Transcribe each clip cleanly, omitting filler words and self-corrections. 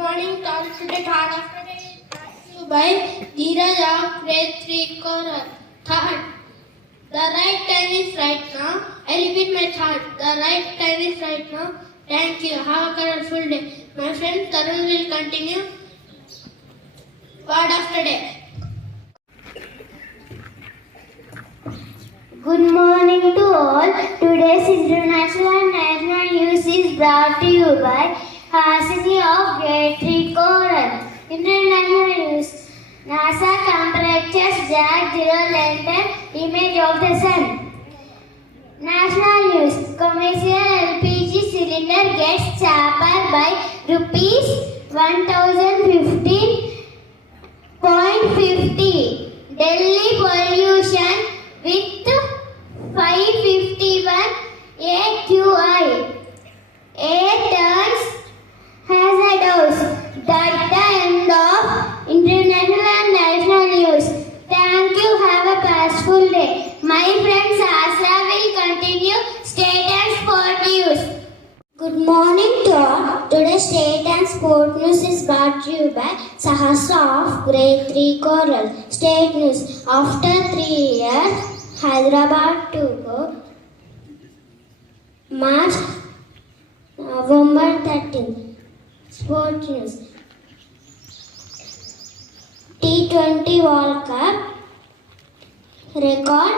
morning, talk today, thought after day, brought to you by Dheeraj of grade 3 choral. Thought. The right time is right now. I repeat my thought. The right time is right now. Thank you. Have a colorful day. My friend Tarun will continue. Word after day. Good morning to all. Today's international and national news is brought to you by Hasini of grade 3 choral. International news. NASA temperatures Jack 0 lantern image of the sun. National news. Commercial LPG cylinder gets cheaper by rupees 1015.50. Delhi pollution with 551 AQI. Air turns hazardous. That's the end of international and national news. Thank you. Have a peaceful day. My friend Sasra will continue state and sport news. Good morning to all. Today's state and sport news is brought to you by Sahasra of grade 3 choral. State news. After 3 years, Hyderabad to go March November 13th. Sport news. T20 World Cup record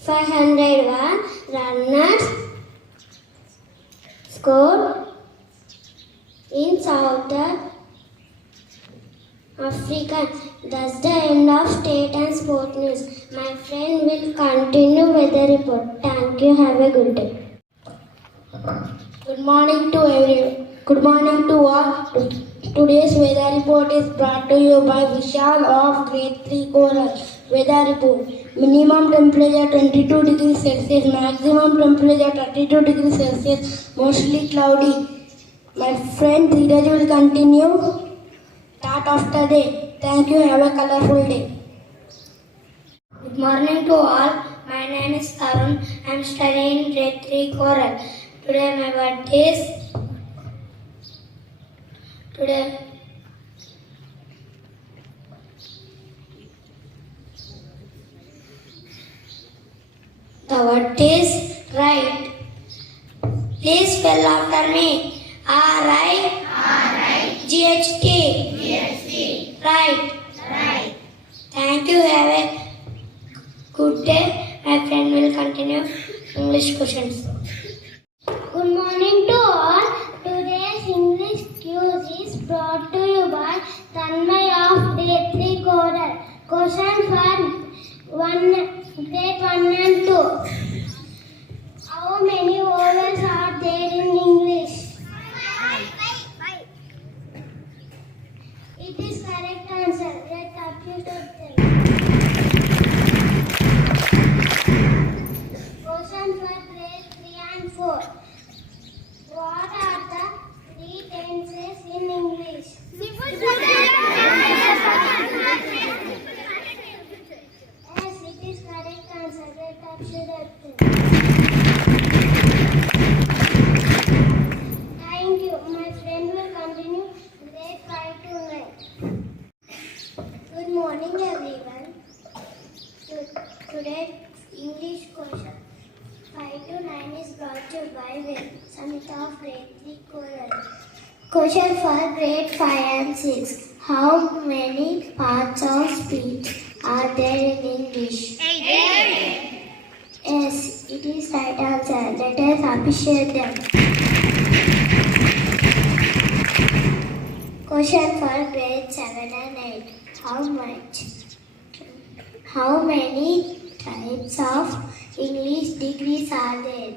501 runners scored in South Africa. That's the end of state and sport news. My friend will continue with the report. Thank you. Have a good day. Good morning to everyone. Good morning to all. Today's weather report is brought to you by Vishal of grade 3 choral. Weather report. Minimum temperature 22 degrees Celsius. Maximum temperature 32 degrees Celsius. Mostly cloudy. My friend Dheeraj will continue. Start of the day. Thank you. Have a colorful day. Good morning to all. My name is Tarun. I am studying grade 3 choral. Today my word is the word is right. Please spell after me. R-I-G-H-T. Right. Thank you. Have a good day. My friend will continue English questions. Good morning to all. Today's English quiz is brought to you by Tanmay of grade 3 choral. Question for grade 1 and 2. How many vowels are there in English? It is correct answer. Let up you them. Question for grade 3 and 4. What are the 3 tenses in English? Yes, it is correct answer. Let up you them. Thank you. My friend will continue grade 5 to 9. Good morning, everyone. Today's English question 5 to 9 is brought to you by Samita of grade 3 choral. Question for grade 5 and 6. How many parts of speech are there in English? 8. Yes, it is right answer. Let us appreciate them. Question for grade 7 and 8. How many types of English degrees are there?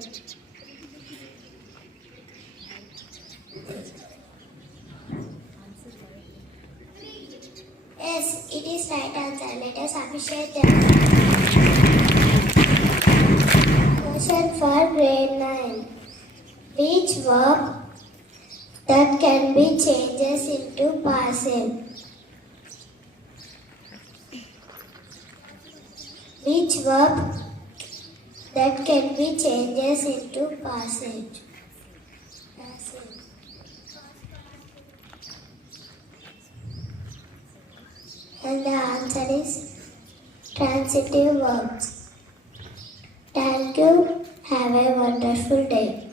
Yes, it is right answer. Let us appreciate them. Question for grade 9. Which verb that can be changes into passive? Which verb that can be changes into passive? And the answer is transitive verbs. Thank you. Have a wonderful day.